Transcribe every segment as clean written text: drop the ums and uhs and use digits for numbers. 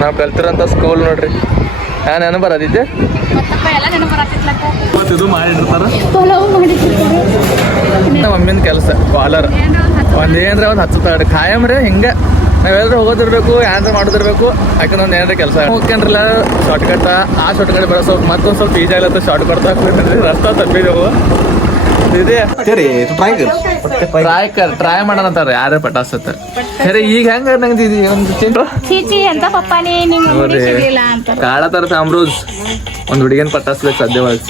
ನಾವು ಕಲ್ತಿರೋಂಥ ಸ್ಕೂಲ್ ನೋಡ್ರಿ. ನೆನಪು ಬರತೈತೆ ಮತ್ತು ಇದು ಮಾಡಿರ್ತಾರ ನಮ್ಮ ಮಮ್ಮಿನ ಕೆಲಸ ಕಾಲರ್ ಒಂದೇನ್ರ ಒಂದು ಹಚ್ಚುತ್ತಾಡ್ರಿ ಖಾಯಮ್ರೆ ಹಿಂಗೆ ನಾವೆಲ್ಲರೂ ಹೋಗೋದಿರ್ಬೇಕು ಏನಾರ ಮಾಡೋದಿರ್ಬೇಕು ಯಾಕಂದ್ರೆ ಒಂದು ಏನಾರ ಕೆಲಸ ಹೋಗ್ಕೇನ್ರಲ್ಲ ಶಾರ್ಟ್ ಕಟ್ ಆ ಶಾರ್ಟ್ ಕಟ್ ಬರೋ ಸ್ವಲ್ಪ ಮತ್ತೊಂದು ಸ್ವಲ್ಪ ಈಜ ಆಗ್ಲತ್ತ ಶಾರ್ಟ್ ಕಟ್ ರಸ್ತೆ ತಪ್ಪಿದೆವು ಟ್ರೈ ಮಾಡೋಣಂತಾರ ಯಾರೇ ಪಟಾಸತ್ತ ಖರೆ ಈಗ ಹೆಂಗ ನಂಗೆ ಕಾಳತಾರ ಅಮ್ರೋಜ್ ಒಂದ್ ಹುಡುಗಿನ ಪಟಾಸ್ಬೇಕು ಸಾಧ್ಯವಾಗಿ.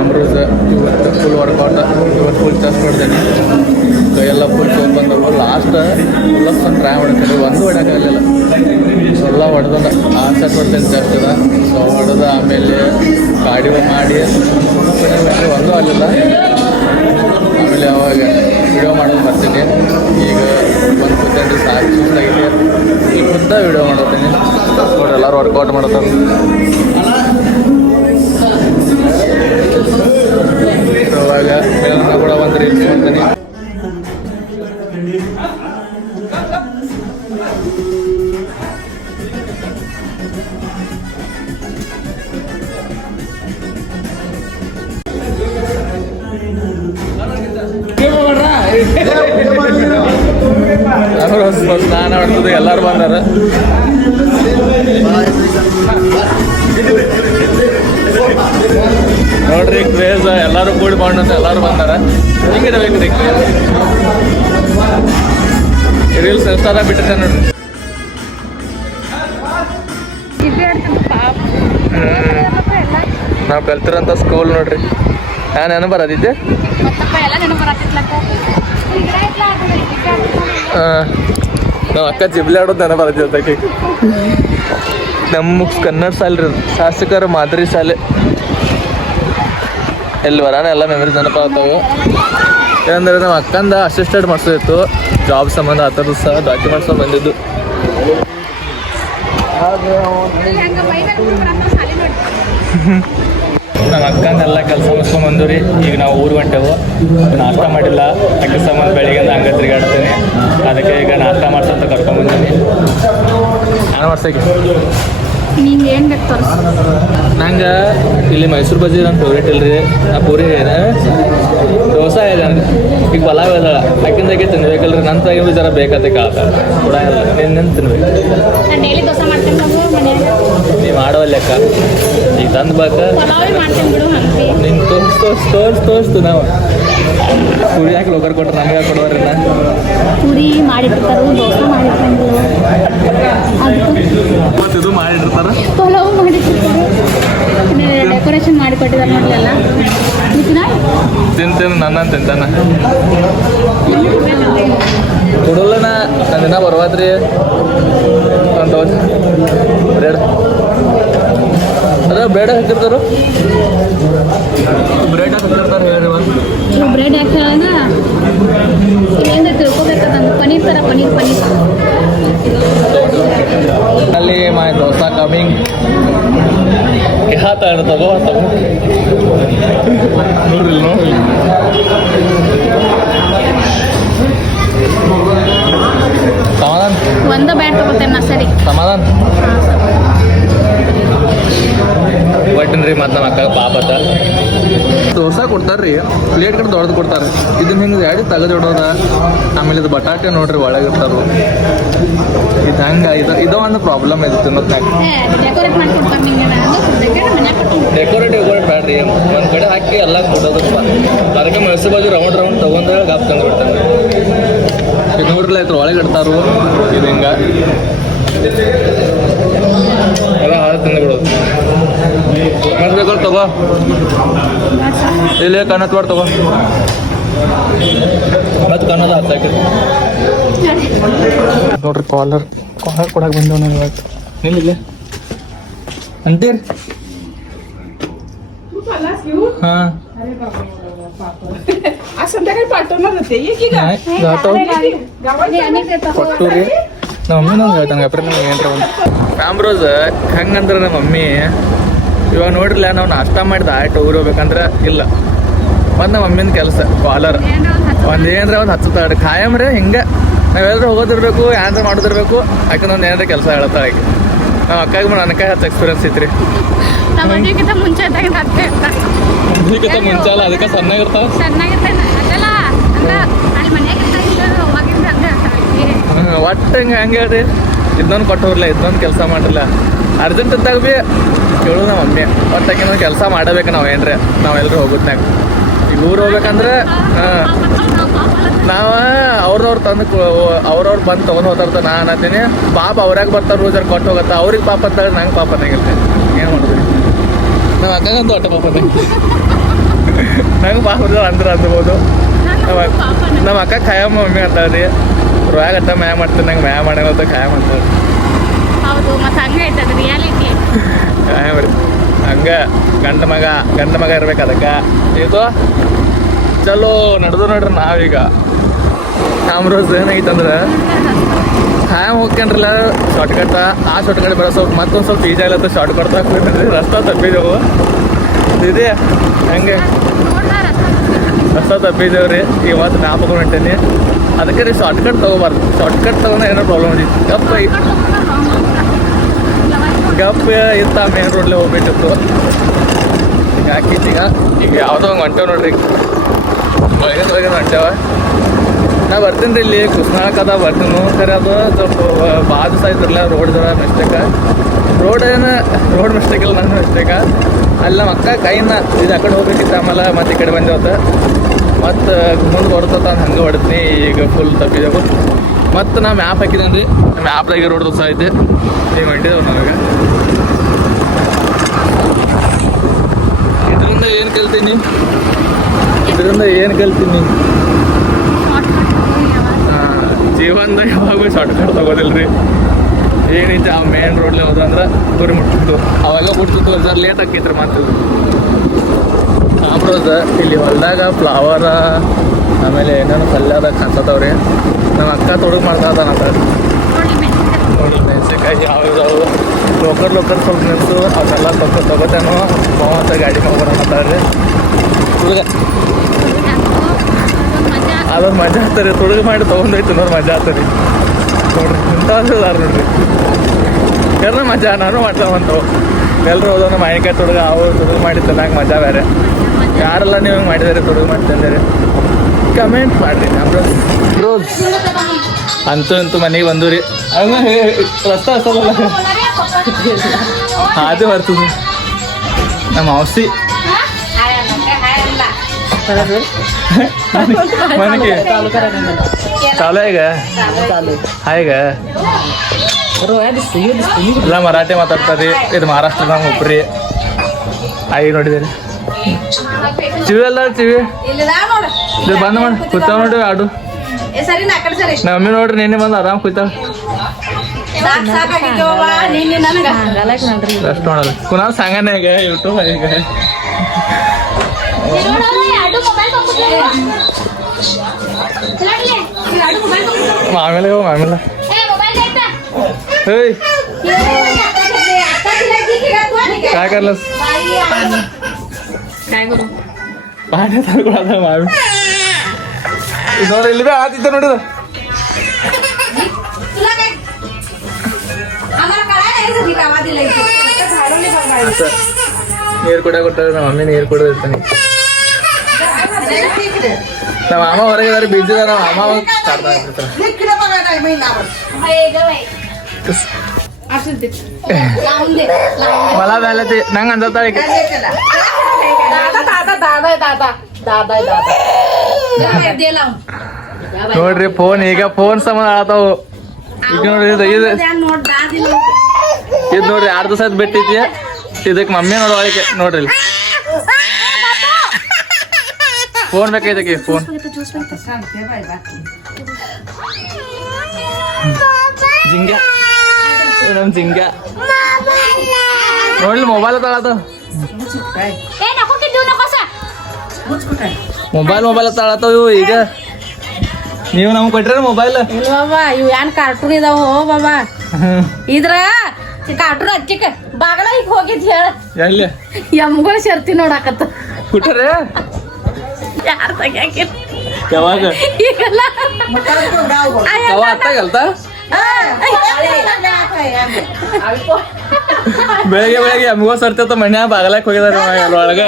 ಅಮ್ರೋಜ್ ಇವತ್ತು ಫುಲ್ ವರ್ಕೌಟ್ ಇವತ್ತು ಫುಲ್ ಟಚ್ ಮಾಡ್ತೇನೆ ಕೈಯೆಲ್ಲ ಫುಲ್ ಸೋಪ್ ಬಂದವು. ಲಾಸ್ಟ್ ಫುಲ್ ಟ್ರೈ ಮಾಡ್ತೇನೆ ಒಂದು ಹೊಡೋಕ್ಕಾಗಲಿಲ್ಲ ಎಲ್ಲ ಹೊಡೆದ ಆ ಸೆಟ್ ಹೊಡ್ತೇನೆ ಜಾಸ್ತಿ ಅದ ಸೊ ಹೊಡೆದ ಆಮೇಲೆ ಗಾಡಿ ಮಾಡಿ ಒಂದು ಆಗಲಿಲ್ಲ. ಆಮೇಲೆ ಅವಾಗ ವಿಡಿಯೋ ಮಾಡೋದು ಬರ್ತೀನಿ. ಈಗ ಒಂದು ಕೂತೇನೆ ಸಾಕು ಸುಸ್ತಾಗಿದೆ ಈಗ ಕೂತ ವಿಡಿಯೋ ಮಾಡತ್ತೀನಿ. ನೋಡಿ ಎಲ್ಲರೂ ವರ್ಕೌಟ್ ಮಾಡ್ತಾರೆ. ಅವಾಗ ಮೇಲನ್ನ ಕೂಡ ಒಂದು ರೀಲ್ಸ್ ಮಾಡ್ತೀನಿ. ಸ್ನಾನ ಮಾಡ್ತದೆ ಎಲ್ಲರೂ ಬಂದಾರ. ನೋಡ್ರಿ ಕ್ರೇಜ್ ಎಲ್ಲರೂ ಕೂಡಿ ಮಾಡೋಂತ ಎಲ್ಲರೂ ಬಂದಾರ. ಹಿಂಗಿರಬೇಕು ರೀ ಕ್ರೇಜ್. ರೀಲ್ಸ್ ಇನ್ಸ್ಟಾದ ಬಿಟ್ಟಿರ್ತಾರೆ ನೋಡ್ರಿ. ನಾವು ಕಲ್ತಿರೋಂಥ ಸ್ಕೂಲ್ ನೋಡ್ರಿ. ನೆನಪು ಬರತೈತೆ ನಾವು ಅಕ್ಕ ಜಿಬ್ಲಿ ಆಡೋದು ನೆನಪು ಬರತೈತೆ. ನಮ್ಮ ಕನ್ನಡ ಶಾಲೆ ರೀ ಶಾಸಕರ ಮಾದರಿ ಶಾಲೆ. ಎಲ್ಲಿ ವರಾನ ಎಲ್ಲ ಮೆಮರೀಸ್ ನೆನಪಾಗ್ತಾವೆ. ಏನಂದ್ರೆ ನಮ್ಮ ಅಕ್ಕಂದ ಅಸಿಸ್ಟೆಂಟ್ ಮಾಡಿಸೋದಿತ್ತು ಜಾಬ್ ಸಂಬಂಧ ಆ ಥರದ್ದು ಸಹ ಡಾಕ್ಯುಮೆಂಟ್ಸ್ ಬಂದಿದ್ದು. ನಮ್ಮ ಅಕ್ಕಂದೆಲ್ಲ ಕೆಲಸ ಮುಗಿಸ್ಕೊಂಡು ಬಂದವ್ರಿ. ಈಗ ನಾವು ಊರು ಹೊಂಟೆವು. ನಾಷ್ಟ ಮಾಡಿಲ್ಲ ಅಕ್ಕ ಸಂಬಂಧ ಬೆಳಿಗ್ಗೆ ಹಂಗೆ ತಿರುಗಾಡ್ತೀನಿ. ಅದಕ್ಕೆ ಈಗ ನಾಷ್ಟ ಮಾಡ್ಸಂತ ಕರ್ಕೊಂಡ್ಬಂದೀನಿ. ನಾನು ಮಾಡ್ಸಕ್ಕೆ ನಂಗೆ ಇಲ್ಲಿ ಮೈಸೂರು ಬಜ್ಜಿ ನನ್ನ ಫೇವ್ರೇಟ್ ಇಲ್ರಿ. ನಾ ಪೂರಿ ದೋಸೆ ಇದೆ ಈಗ ಪಲಾವ್ ಇದೆ ಅಕ್ಕಿಂದಾಗೆ ತಿನ್ಬೇಕಲ್ರಿ. ನನ್ನ ತಾಗಿ ಜರ ಬೇಕತ್ತೆ ಕಾತ ಕೂಡ ಇಲ್ಲ ನಿನ್ನ ತಿನ್ಬೇಕು. ನೀವು ಮಾಡೋಲ್ಲ ಅಕ್ಕ ಈಗ ತಂದು ಬಾಕ ನಿನ್ ತೋರಿಸ್ತು ನಾವು ಪೂರಿ ಹಾಕಿ ಲೋಕರ್ ಕೊಟ್ರೆ ನಮಗೆ ಕೊಡೋರಿ. ಪೂರಿ ಮಾಡಿರ್ತಾರ ದೋಸೆ ಮಾಡಿರ್ತಾರ ಮತ್ತು ಇದು ಮಾಡಿರ್ತಾರ ಪಲಾವ್ ಮಾಡಿರ್ತಾರೆ ಡೆಕೋರೇಷನ್ ಮಾಡಿ ಕೊಟ್ಟಿದ್ದಾರೆ ನೋಡಲ್ಲ. ತಿಂತೇನೆ ನನ್ನ ತಿಂತಾನ ಕೊಡೋಲ್ಲ. ನನ್ನ ದಿನ ಬರ್ವಾದ್ರಿ ಅಂತ ಬ್ರೆಡ್ ಅದ ಬ್ರೆಡ್ ಹಾಕಿರ್ತಾರ. ಬ್ರೆಡ್ ಹಾಕಿರ್ತಾರೆ ಹೇಳ್ರಿ. ಬ್ರೆಡ್ ಹಾಕಿ ಏನು ತಿಳ್ಕೊಬೇಕಂತ ಪನೀರ್ ಥರ ಪನೀರ್ ಅಲ್ಲಿ ಮೈ ದೋಸಾ ಕಮಿಂಗ್ ಯಾವ ಥರ ತಗೋ ನೋಡ್ರಿ ನೋಡ್ರಿ. ಸಮಾಧಾನ ಒಂದು ಬ್ಯಾಟ್ ತಗೋತೇನೆ ಸರಿ ಸಮಾಧಾನ ಒಟ್ಟಿನ್ರಿ. ಮತ್ತು ನಮ್ಮ ಅಕ್ಕ ಪಾಪತ್ತ ದೋಸೆ ಕೊಡ್ತಾರ್ರಿ ಪ್ಲೇಟ್ ಕಡೆ ದೊಡ್ಡದು ಕೊಡ್ತಾರೆ. ಇದನ್ನ ಹಿಂಗೆ ಎಡಿ ತೆಗೆದು ಇಡೋದ. ಆಮೇಲೆ ಇದು ಬಟಾಟೆ ನೋಡ್ರಿ ಒಳಗಿರ್ತಾರು. ಇದು ಹಂಗೆ ಇದೋ ಒಂದು ಪ್ರಾಬ್ಲಮ್ ಇದು ತಿನ್ನೋದ್ನಾಗ. ಡೆಕೋರೇಟಿವ್ ಬೇಡ್ರಿ ಒಂದು ಕಡೆ ಹಾಕಿ ಎಲ್ಲ ಕೊಡೋದು. ಅದಕ್ಕೆ ಮೈಸೂರು ಬಾಜು ರೌಂಡ್ ತೊಗೊಂಡು ಗಾಪ್ ತಂದು ಬಿಡ್ತಾನೆ. ಇದು ನೋಡ್ರಲ್ಲ ಇದ್ರ ಒಳಗೆ ಇಡ್ತಾರು. ಇದು ಹಿಂಗೆ ಎಲ್ಲ ಹಾಳು ತಿಂದು ಬಿಡೋದು. ಮತ್ತೆ ಬೇಕಾದ್ರೆ ತಗೋ ಇಲ್ಲಿ ಕನ್ನತ್ ಮಾಡಿ ತಗೋ ಮತ್ತೆ ಕನ್ನದ ಹತ್ತಾಕಿ ನೋಡ್ರಿ. ಕಾಲರ್ ಕೊಡಕ್ಕೆ ಬಂದವ ನಾನು ಇವತ್ತು. ನಿಲ್ಲಿಲ್ಲ ಅಂತೀರಿ हां संध्याकाळी पाठवणार होते पट्टू रे ನಮ್ಮ ಮಮ್ಮಿ ನಂಗೆ ಹೇಳ್ತಾನೆ ಅಪ್ರ ಏನ್ರ ಒಂದು ಆಮ್ರೋಸ್ ಹಂಗಂದ್ರೆ ನಮ್ಮ ಮಮ್ಮಿ ಇವಾಗ ನೋಡ್ರಿಲ್ಲ ನಾವು ನಾಷ್ಟ ಮಾಡಿದ ಆಯ್ತು ಊರು ಹೋಗ್ಬೇಕಂದ್ರೆ ಇಲ್ಲ ಮತ್ತು ನಮ್ಮ ಮಮ್ಮಿನ ಕೆಲಸ ಕಾಲರ್ ಏನಾರ ಒಂದು ಹಚ್ಚುತ್ತಾಳೆ ಖಾಯಮ್ರೆ ಹಿಂಗೆ ನಾವೆಲ್ಲರೂ ಹೋಗೋದಿರ್ಬೇಕು ಏನಾರ ಮಾಡೋದಿರ್ಬೇಕು ಯಾಕಂದ್ರೆ ಒಂದು ಏನಾರ ಕೆಲಸ ಹೇಳ್ತಾಳೆ ಆಕೆ ನಾವು ಅಕ್ಕಾಗ ನನಗೆ ಹತ್ತು ಎಕ್ಸ್ಪೀರಿಯನ್ಸ್ ಐತ್ರಿ ನಮ್ಮ ಮನೆಗಿಂತ ಮುಂಚೆ ಇದ್ದಾಗ ಹತ್ತೆ ಇರ್ತಾರೆ ಅದಕ್ಕಿಂತ ಮುಂಚೆ ಅಲ್ಲ ಅದಕ್ಕೆ ಸಣ್ಣಗಿರ್ತಾವೆ ಚೆನ್ನಾಗಿರ್ತೇನೆ ಅದೆಲ್ಲ ಅಂದ್ರೆ ಅಲ್ಲಿ ಮನೆಯಾಗ ಹೋಗಿಂದ ಅಂತ ಒಟ್ಟು ಹಂಗೆ ಹೇಳ್ರಿ ಇದೊಂದು ಕೊಟ್ಟು ಹೋಗ್ರಲ್ಲ ಇದೊಂದು ಕೆಲಸ ಮಾಡಿರಲ್ಲ ಅರ್ಜೆಂಟ್ ಇದ್ದಾಗ ಭೀ ಕೇಳು ನಮ್ಮ ಮಮ್ಮಿ ಒಟ್ಟಾಗಿ ನಾವು ಕೆಲಸ ಮಾಡಬೇಕು ನಾವು ಏನ್ರಿ ನಾವೆಲ್ಲರೂ ಹೋಗುತ್ನಾಗ ಈಗ ಊರು ಹೋಗ್ಬೇಕಂದ್ರೆ ನಾವು ಅವ್ರವ್ರು ತಂದು ಅವ್ರವ್ರು ಬಂದು ತೊಗೊಂಡು ಹೋಗ್ತಾರ ನಾನು ಅಂತೀನಿ ಪಾಪ ಅವ್ರ್ಯಾಗ ಬರ್ತಾರೆ ರೋಜರ್ ಕೊಟ್ಟು ಹೋಗತ್ತ ಅವ್ರಿಗೆ ಪಾಪ ಅಂತ ನಂಗೆ ಪಾಪ ಅನ್ನಂಗಿರುತ್ತೆ ಏನು ಮಾಡಿದ್ರಿ ನಮ್ಮ ಅಕ್ಕಗಂತೂ ಒಟ್ಟು ಪಾಪ ನಂಗೆ ಪಾಪ ಅಂದ್ರೆ ಅಂದ್ಬೋದು ನಮ್ಮ ಅಕ್ಕ ಖಾಯಮ್ಮ ಮಮ್ಮಿ ಅಂತಾಳೆ ರೀ ರೋಯಾಗ ಅಟ್ಟ ಮ್ಯಾ ಮಾಡ್ತೀನಿ ನಂಗೆ ಮ್ಯಾ ಮಾಡೋಂತ ಖಾಯಮ್ ಅಂತಾಳೆ ಹೌದು ಮತ್ತೆ ಹಂಗೆ ಐತದ ರಿಯಾಲಿಟಿ ಖಾಯಮ್ ರೀ ಹಂಗೆ ಗಂಡ ಮಗ ಇರ್ಬೇಕು ಅದಕ್ಕೆ ಇದು ಚಲೋ ನಡೆದು ನೋಡ್ರಿ ನಾವೀಗ ಆಮ್ರೋಸ್ ಏನಾಗಿತ್ತಂದ್ರೆ ಖಾಯಮ್ ಹೋಗ್ಕೊಂಡ್ರಲ್ಲ ಶಾರ್ಟ್ಕಟ್ ಆ ಶಾರ್ಟ್ಕಟ್ ಬರೋ ಸ್ವಲ್ಪ ಮತ್ತೊಂದು ಸ್ವಲ್ಪ ಈಜಿ ಆಗ್ಲತ್ತ ಶಾರ್ಟ್ಕಟ್ ಹಾಕ್ಬೇಕಂದ್ರೆ ರಸ್ತೆ ತಪ್ಪಿದೆವು ಇದೆ ಹಂಗೆ ರಸ್ತೆ ತಪ್ಪಿದ್ದೇವ್ರಿ ಇವತ್ತು ಜ್ಞಾಪಕ ಹೊಂಟೇನಿ ಅದಕ್ಕೆ ರೀ ಶಾರ್ಟ್ಕಟ್ ತೊಗೋಬಾರ್ದು ಶಾರ್ಟ್ಕಟ್ ತೊಗೊಂಡ್ರೆ ಏನೋ ಪ್ರಾಬ್ಲಮ್ ಐತಿ ಗಪ್ ಇತ್ತ ಮೇನ್ ರೋಡ್ಲೆ ಹೋಗ್ಬೇಕಿತ್ತು ಈಗ ಹಾಕಿತ್ತು ಈಗ ಯಾವುದೋ ಹಂಗೆ ಹೊಂಟೇವ್ ನೋಡ್ರಿ ಒಳಗೆ ಹೊಂಟೇವ ನಾ ಬರ್ತೀನಿ ರೀ ಇಲ್ಲಿ ಕೃಷ್ಣಾಕದ ಬರ್ತೀನಿ ಖರೆ ಅದು ಸ್ವಲ್ಪ ಭಾಳ ದಿವಸ ಆಯ್ತಿರಲ್ಲ ರೋಡ್ ಮಿಸ್ಟೇಕ ರೋಡ್ ಮಿಸ್ಟೇಕ್ ಇಲ್ಲ ನನ್ನ ಮಿಸ್ಟೇಕ ಅಲ್ಲಿ ನಮ್ಮ ಅಕ್ಕ ಕೈನ ಇದು ಆ ಕಡೆ ಹೋಗ್ಬೇಕಿತ್ತು ಆಮೇಲೆ ಮತ್ತೆ ಈ ಕಡೆ ಬಂದೇವತ್ತ ಮತ್ತು ಮುಂದೆ ಬರ್ತದ ಹಂಗೆ ಹೊಡ್ತೀನಿ ಈಗ ಫುಲ್ ತಪ್ಪಿದೆವು ಮತ್ತು ನಾ ಮ್ಯಾಪ್ ಹಾಕಿದ್ದೇನೆ ರೀ ಮ್ಯಾಪ್ದಾಗೆ ರೋಡ್ ದೋಸ ಐತೆ ಈಗ ಹೊಂಟಿದ್ದೇವೆ ನನಗೆ ಇದರಿಂದ ಏನು ಕಲ್ತೀನಿ ಜೀವನದಾಗ ಯಾವಾಗ ಭೀ ಶಾರ್ಟ್ಕಟ್ ತೊಗೋದಿಲ್ಲ ರೀ ಏನೈತೆ ಆ ಮೇನ್ ರೋಡ್ಲೆ ಹೋದಂದ್ರೆ ಗುರಿ ಮುಟ್ಟಿತ್ತು ಅವಾಗ ಮುಟ್ಟಿತ್ತು ಅದ್ರ ಲೇಟ್ ಆಕೈತ್ರಿ ಮಾತು ಆಮ್ರೋಸ್ ಇಲ್ಲಿ ಹೊಲ್ದಾಗ ಫ್ಲವರ ಆಮೇಲೆ ಏನೇನು ಕಲ್ಯಾದ ಕಾಣ್ಸತ್ತವ್ರಿ ನಮ್ಮ ಅಕ್ಕ ತೊಡಗು ಮಾಡ್ತಾ ಅಂತ ನೋಡಿ ಮೆಣಸಿನ್ಕಾಯಿ ಯಾವ್ದಾವು ಲೋಕಲ್ ಸ್ವಲ್ಪ ನಿಂತು ಅವನ್ನೆಲ್ಲ ತೊಗೋತೇನೋ ಮೂವತ್ತ ಗಾಡಿ ಹೋಗೋಣ ಹುಡುಗ ಅದೊಂದು ಮಜಾ ಆಗ್ತಾರೆ ತೊಡಗು ಮಾಡಿ ತೊಗೊಂಡೈತೆ ಅನ್ನೋರು ಮಜಾ ಆಗ್ತಾರೆ ನೋಡ್ರಿ ಇಂಥವ್ದಾರ ನೋಡ್ರಿ ಕರ್ನ ಮಜಾ ನಾನು ಮಾಡ್ತಾವಂತವು ಎಲ್ಲರೂ ಹೋದವನು ಮಾವಿನಕಾಯಿ ತೊಡಗ ಅವ್ರು ತೊಡಗು ಮಾಡಿ ತಿನ್ನಾಕ ಮಜಾ ಬೇರೆ ಯಾರೆಲ್ಲ ನೀವು ಹಿಂಗೆ ಮಾಡಿದಾರೆ ತೊಡಗು ಮಾಡಿ ತಿಂದಾರೆ ಕಮೆಂಟ್ ಮಾಡಿರಿ ರೋಸ್ ಅಂತೂ ಮನೆಗೆ ಬಂದು ರೀ ರಸ್ತೆ ಹಸ್ತಲ್ಲ ಅದು ಬರ್ತದೆ ನಮ್ಮ ಔಷಧಿ ಮನೆಗೆ ಚಾಲು ಈಗ ಹಾಗ ಎಲ್ಲ ಮರಾಠಿ ಮಾತಾಡ್ತಾರೆ ಇದು ಮಹಾರಾಷ್ಟ್ರದ ಒಬ್ರಿ ಆಗಿ ನೋಡಿದ್ದೀರಿ ಚಿವಿ ಅಲ್ಲ ಚಿವಿ ಇದು ಬಂದ್ ಮಾಡಿ ಕೂತಾವ ನೋಡಿ ಆಡು ನಮ್ಮ ಮಮ್ಮಿ ನೋಡ್ರಿ ನಿನ್ನೆ ಬಂದು ಆರಾಮ್ ಕೂತಾವ ಅಷ್ಟು ನೋಡಲ್ಲ ಕುನಾಲ್ ಸಂಗನ ಈಗ ಯೂಟ್ಯೂಬ್ ಈಗ ಮಾಮೇಲೆ ಮಾಮೇಲೆ ಹೇಯ್ काय करलंस पाणी तर मामी ನೋಡಿ ಇಲ್ಲಿ ಆತ ಇದ್ದ ನೋಡಿದ ನೀರು ಕೂಡ ಕೊಟ್ಟಾರ ನಮ್ಮ ಮಮ್ಮಿ ನೀರು ಕೂಡ ಇರ್ತಾನೆ ನಮ್ಮ ಮಾಮ ಹೊರಗಿದಾರೆ ಬಿದ್ದಿದ ನಮ್ಮ ಮಾಮ मला झालं ते ನಂಗೆ ಅನ್ಸತ್ತ ನೋಡ್ರಿ ಫೋನ್ ಈಗ ಫೋನ್ ಸಂಬಂಧ ಆತಾವು ಈಗ ನೋಡ್ರಿ ಇದು ನೋಡ್ರಿ 2 ದಿವಸ ಬಿಟ್ಟಿದ್ಯ ಇದಕ್ಕೆ ಮಮ್ಮಿ ನೋಡೋಕೆ ನೋಡ್ರಿ ಫೋನ್ ಬೇಕಾಯ್ತಕ್ಕೆ ಫೋನ್ ಜಿಂಗ ನಮ್ ಜಿಂಗ ನೋಡ್ಲಿ ಮೊಬೈಲ್ ತಳದ ಮೊಬೈಲ್ ತಳತಾವ ಇವು ಈಗ ನೀವು ನಮ್ಗೆ ಕೊಟ್ರಿ ಮೊಬೈಲ್ ಇಲ್ಲ ಬಾಬಾ ಇವ್ ಏನ್ ಕಾರ್ಟೂನ್ ಇದಾವ ಬಾಬಾ ಇದ್ರ ಕಾಟ್ರು ಹಚ್ಚಿಕ ಬಾಗಲ ಈಗ ಹೋಗಿದ್ ಹೇಳ ಎಲ್ಲಿ ಎಮ್ಗಳ ಶರ್ತಿ ನೋಡಾಕತ್ತ ಹುಟ್ಟರೆ ಯಾರ ತೆಗ್ಯಾಕಿರ ಯಾವಾಗ ಈಗೆಲ್ಲ ಅವ ಅತ್ತಾಗಲ್ತ ಬೆಳಗ್ಗೆ ಬೆಳಗ್ಗೆ ಅಮ್ಗೋ ಸರ್ತಿತ್ತ ಮನ್ಯಾಗ ಬಾಗಲಾಕ್ ಹೋಗಿದಾರ ಒಳಗೆ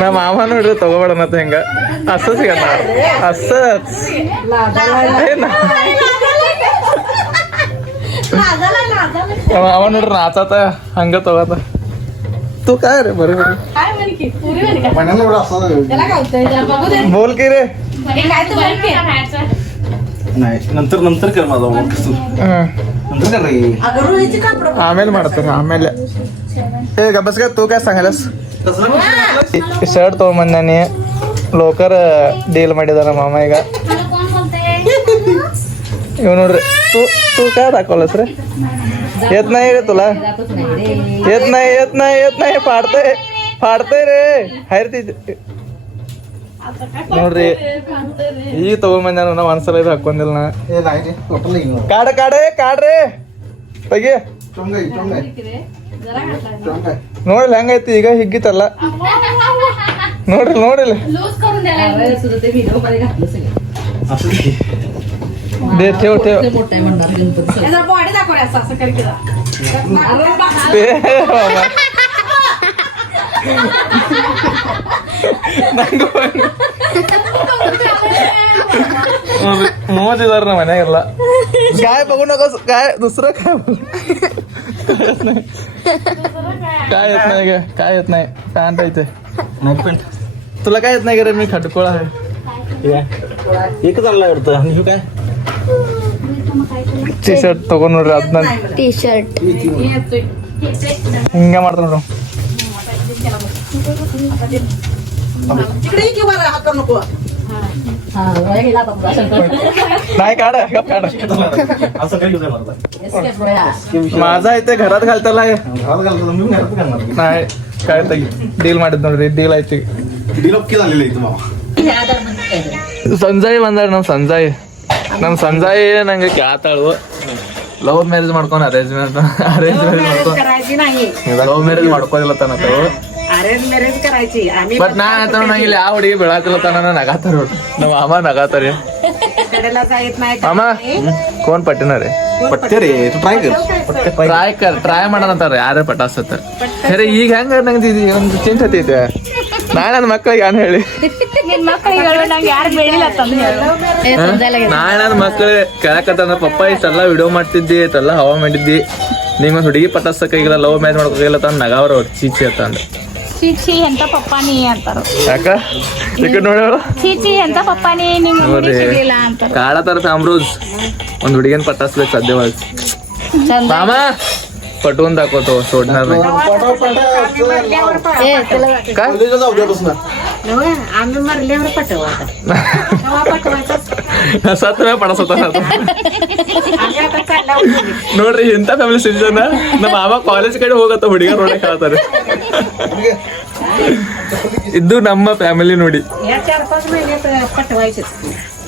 ನಮ್ಮ ಮಾಮ ನೋಡ್ರಿ ತಗೋಬೇಡ ಮತ್ತೆ ಹಿಂಗ ಹಸ ಸಿಗತ್ತ ಹಸ ಅವ ನೋಡ್ರಿ ನಾಚಾತ ಹಂಗ ತಗೋತ तू काय रे बरे बरे बोल की रे नाही नंतर नंतर कर माझा नंतर कर रे आमेಲೆ ಮಾಡ್ತಾರೆ ಆಮೇಲೆ ಏ ಗಬ್ಬಸ್ಗ तू काय सांगायलास ಶರ್ಟ್ ತೊಗೊಂಬಂದಾನಿ ಲೋಕರ್ ಡೀಲ್ ಮಾಡಿದಾನ ಮಾಮ ಈಗ ಇವ್ ನೋಡ್ರಿ तू काय दाखवलंस रे येत नाही रे तुला येत नाही फाडतंय रे हायर ती ನೋಡ್ರಿ ಈಗ ತಗೊಂಬಂದ ನಾ ಒಂದ್ಸಲ ಇದು ಹಾಕೊಂಡಿಲ್ಲ ನಾ हे नाही रे टोटल ಕಾಡ್ರಿ ತೆಗಿ ನೋಡಿಲ್ಲ ಹೆಂಗೈತಿ ಈಗ ಹಿಗ್ಗಿತಲ್ಲ ನೋಡಿಲ್ಲ दे ठेव बॉडी दाखवले असं करके ते बाबा मोज इदार ना मन्यागಲ್ಲ काय बघू नकोस काय दुसरं काय येत नाही पॅन्ट ಐತೆ नाही पण तुला काय येत नाही का रे मी खटकोळ आहे एकच आणला वाटतं आणि हे काय टी ಶರ್ಟ್ ತಗೊಂಡ್ ನೋಡ್ರಿ ಅದನ್ನ टी शर्ट ಹಿಂಗ ಮಾಡ್ತಾರ ನೋಡು नाही काढ असं काय युज मारता माझा इथे घरात घालताला घरात घालतो मी घरात घालणार नाही काय ಡೀಲ್ ಮಾಡಿದ್ ನೋಡ್ರಿ ಡೀಲ್ ಐತಿ डिलॉक झालेलं आहे तुम्हाला ಸಂಜಯ್ ಬಂದಾರ ನಮ್ ಸಂಜಯ್ ನಂಗೆ ಕೇಳ್ತಾಳು ಲವ್ ಮ್ಯಾರೇಜ್ ಮಾಡ್ಕೊಂಡು ಅರೇಂಜ್ ಮ್ಯಾರೇಜ್ ಮಾಡ್ಕೊಂಡು करायची नाही ಲವ್ ಮ್ಯಾರೇಜ್ ಮಾಡ್ಕೋದಿಲ್ಲ ತನಕ अरेंज मॅरेज करायची आम्ही ಬಟ್ ನಾ ಹೇಳ್ತಾವ ನಂಗೆ ಇಲ್ಲಿ ಯಾವ ಹುಡುಗಿ ಬೆಳತಿಲ್ಲ ತನ ನಗಾತಾರ ನಮ್ಮ ಮಾಮ ನಗಾತಾರ कडेला जायत नाही ಮಾಮ ಕೋನ್ ಪಟ್ಟಿನ ರೀ पट्टे रे तू ट्राय कर ಟ್ರೈ ಮಾಡೋಣಂತಾರ ಯಾರೇ ಪಟಾಸತ್ತ ಖರೆ ಈಗ ಹೆಂಗ ನಂಗೆ ಒಂದು ಚೇಂಜ್ ಹತ್ತೈತೆ ನಾ ನನ್ನ ಮಕ್ಕಳಿಗೆ ಏನ್ ಹೇಳಿ ನಿನ್ ಮಕ್ಕಳಿಗೆ ಹೇಳು ನಂಗೆ ಯಾರು ಬೆಳಿಲ್ಲ ತಂದು ಹೇಳು ನಾ ನನ್ನ ಮಕ್ಕಳು ಕೇಳಕತ್ತ ಪಪ್ಪ ಇಷ್ಟೆಲ್ಲ ವಿಡಿಯೋ ಮಾಡ್ತಿದ್ದಿ ಇಷ್ಟೆಲ್ಲ ಹವಾ ಮಾಡಿದ್ದಿ ನಿಂಗೊಂದು ಹುಡುಗಿ ಪಟಾಸಕ್ಕಾಗಿಲ್ಲ ಲವ್ ಮ್ಯಾರೇಜ್ ಮಾಡ್ಕೋಗಿಲ್ಲ ತಂದು ನಗಾವ್ರ ಅವ್ರು ಚೀಚಿ ಅಂತ ಚೀಚಿ ಎಂತ ಪಪ್ಪಾನಿ ಅಂತಾರ ಯಾಕ ಈಗ ನೋಡ್ಯಾರ ಚೀಚಿ ಎಂತ ಪಪ್ಪಾನಿ ನಿಂಗೆ ಹುಡುಗಿ ಸಿಗ್ಲಿಲ್ಲ ಅಂತಾರ ಕಾಳತಾರ ಸಾಮ್ರೋಜ್ ಒಂದ್ ಹುಡುಗಿನ ಪಟಾಸ್ಬೇಕು ಸಾಧ್ಯವಾಗ ಮಾಮ पटवून दाखवतो सोडणार नाही काय जाऊ उद्यापासून आम्ही मरल्यावर पटवा सातव्या पडास होता ನೋಡ್ರಿ ಎಂತ ಫ್ಯಾಮಿಲಿ ಸಿಟಿಜನ್ ನಮ್ಮ ಮಾವ ಕಾಲೇಜ್ ಕಡೆ ಹೋಗತ್ತ ಹುಡುಗ ನೋಡಕ್ ಹೇಳ್ತಾರೆ ಇದು ನಮ್ಮ ಫ್ಯಾಮಿಲಿ ನೋಡಿ या 4-5 महिने पटवायचे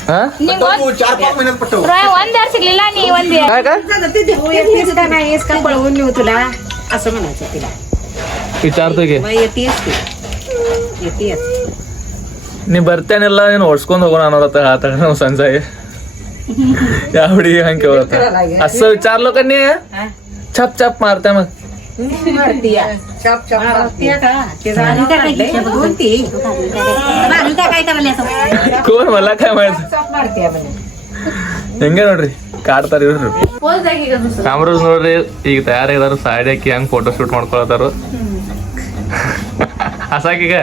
ಹಾ 4-5 महिन्यात पट्ट ಒಂದ್ ಯಾರು ಸಿಗ್ಲಿಲ್ಲ ನೀ ಒಂದ್ काय काय येतेस का नाहीस का पळवून नेऊ तुला असं म्हणायचं तिला ವಿಚಾರतो ಗೆ मग येतेस की येतेस ನೀ ಬರ್ತೇನಿಲ್ಲ ನೀನು ಓಡಿಸ್ಕೊಂಡು ಹೋಗೋಣ ಅನ್ನೋರತ್ತ ಹೇಳ್ತಾಳೆ ನಾವು ಸಂಜೆ ಯಾವ ಹುಡುಗಿ ಹಂಗೆ ಹೋಗತ್ತ असं विचारलो का नाही छप छप मारते मग मारतीया मारतीया का ते जाणून काढलंय बघून ती काय करायला कोण मला काय माहित चॉप मारतीया म्हणे ಹೆಂಗೆ ನೋಡ್ರಿ ಕಾಡ್ತಾರ ಇವ್ರು ಕಾಮರಾಜ್ ನೋಡ್ರಿ ಈಗ ತಯಾರಾಗಿದಾರ ಸಾಡಿ ಹಾಕಿ ಹಂಗ್ ಫೋಟೋ ಶೂಟ್ ಮಾಡ್ಕೊಳತಾರ ಹಸಾಕೀಗ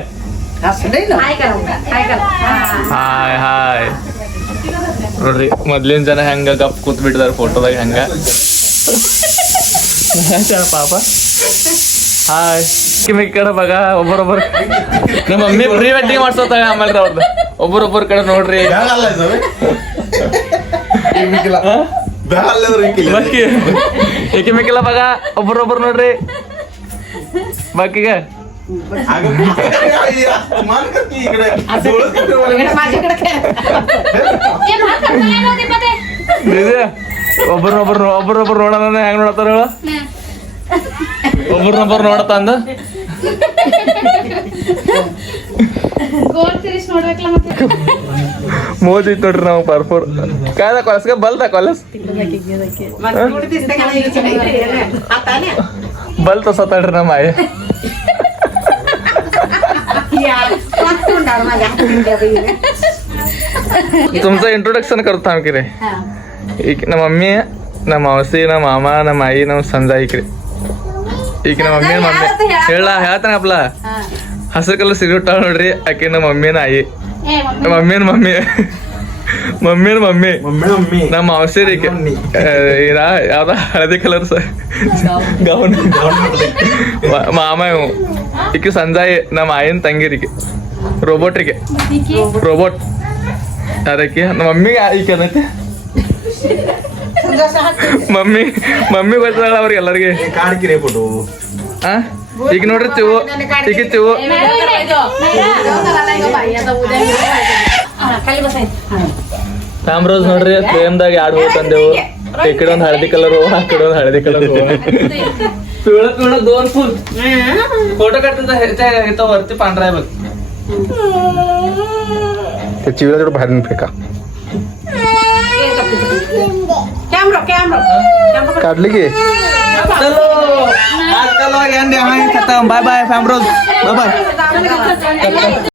असं नाही ना ಹಾಯ್ ಹಾಯ್ ನೋಡ್ರಿ ಮೊದ್ಲಿನ ಜನ ಹೆಂಗ ಗಪ್ ಕೂತ್ ಬಿಟ್ಟಿದಾರ ಫೋಟೋದಾಗ ಹೆಂಗ ಪಾಪ ಹಾಯ್ ಈ ಕಡೆ ಬಗ ಒಬ್ಬರೊಬ್ಬರು ನಮ್ಮ ಮಮ್ಮಿ ಪ್ರೀ ವೆಡ್ಡಿಂಗ್ ಮಾಡ್ಸೋತಾಗ ಆಮೇಲೆ ಅವ್ರದ್ದು ಒಬ್ಬರೊಬ್ಬರ ಕಡೆ ನೋಡ್ರಿ ಏಕಿಮೇಕಿಲ್ಲ ಬಗ ಒಬ್ಬರೊಬ್ಬರು ನೋಡ್ರಿ ಬಾಕಿಗೆ ಒಬ್ರನ್ನೊಬ್ರು ನೋಡೋಣ ಹೆಂಗ್ ನೋಡತ್ತಾರ ಹೇಳ ಒಬ್ರನ್ನೊಬ್ರು ನೋಡತ್ತ ಅಂದ ಗೋಲ್ ತಿರ್ಸ್ ನೋಡ್ಬೇಕಲ್ಲ ಮತ್ತೆ ಮೋಜ್ ಐತ್ ನೋಡ್ರಿ ನಾವು ಪರ್ಫೋರ್ ಕಾಯ್ದ ಕೊಲಸ್ಗೆ ಬಲ್ದ ಕೊಲಸ್ ಬಲ್ ತೋಸತ್ತಾಳ್ರಿ ನಮ್ಮ ಆಯ तुमचं इंट्रोडक्शन करतो आम्ही किरे ನಮ್ಮ ಮಮ್ಮಿ ನಮ್ಮ ಔಸಿ ನಮ್ಮ ಮಾಮ ನಮ್ಮ आई ನಮ್ಮ ಸಂಜಾ ಇಕ್ರಿ ಈಗ ನಮ್ಮ ಮಮ್ಮಿ ಹೇಳ್ತಾನೆ ಅಪ್ಲ ಹಸಿರು ಕಲರ್ ಸೀರೆ ಉಟ್ಟಾಳ ನೋಡ್ರಿ ಆಕೆ ನಮ್ಮ ಮಮ್ಮಿನ ಆಯಿ ಮಮ್ಮಿನ ಮಮ್ಮಿ ನಮ್ಮ ಔಸಿ ರೀ ಯಾವ್ದ ಹಳದಿ ಕಲರ್ ಗೌನ್ ಮಾಮ ಇವು ಈಕೆ ಸಂಜಾಯಿ ನಮ್ಮ ಆಯಿನ ತಂಗಿರಿಗೆ ರೋಬೋಟ್ರಿಗೆ ರೋಬೋಟ್ ಅದಕ್ಕೆ ನಮ್ಮ ಮಮ್ಮಿಗೆ ಈಕೆ ಅನ್ನೈತಿ ಮಮ್ಮಿ ಗೊತ್ತಲ್ಲ ಅವ್ರಿಗೆ ಎಲ್ಲರಿಗೆ ಕಾಡ್ಕಿರಿ ಫೋಟೋ ಈಗ ನೋಡ್ರಿ ತಿವು ಈಗ ತಿವು ತಾಮ್ರೋಸ್ ನೋಡ್ರಿ ಫ್ರೇಮ್ದಾಗ ಎರಡು ಹೂ ತಂದೆವು ಈ ಕಡೆ ಒಂದು ಹಳದಿ ಕಲರ್ ಹೂ ಆ ಕಡೆ ಒಂದು ಹಳದಿ ಕಲರ್ ಹೂ पिवळं दोन फुल फोटो काढता वरती पांढरा आहे बघ ते चिवला थोडं बाहेर फेका काढली की चलो आजकाल खतम बाय बाय फॅमरोज बाय बाय